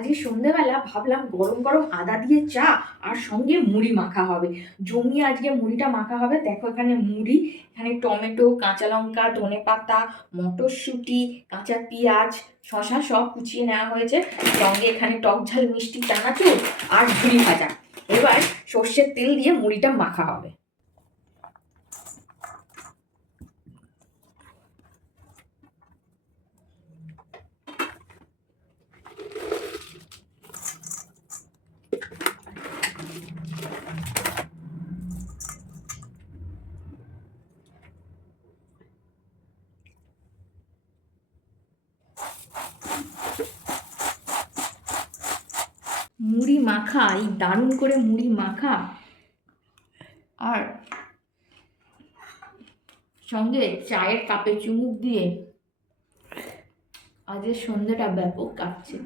আজকে সন্ধ্যেবেলা ভাবলাম গরম গরম আদা দিয়ে চা আর সঙ্গে মুড়ি মাখা হবে। জমিয়ে আজকে মুড়িটা মাখা হবে। দেখো এখানে মুড়ি, এখানে টমেটো, কাঁচা লঙ্কা, ধনেপাতা, মটরশুঁটি, কাঁচা পেঁয়াজ, শশা সব কুচিয়ে নেওয়া হয়েছে। সঙ্গে এখানে টক ঝাল মিষ্টি চানাচুর আর ঝুড়ি ভাজা। এবার সর্ষের তেল দিয়ে মুড়িটা মাখা হবে। মুড়ি মাখা, এই দারুণ করে মুড়ি মাখা আর সঙ্গে চায়ের কাপে চুমুক দিয়ে আজকের সন্ধ্যাটা ব্যাপক কাটছে।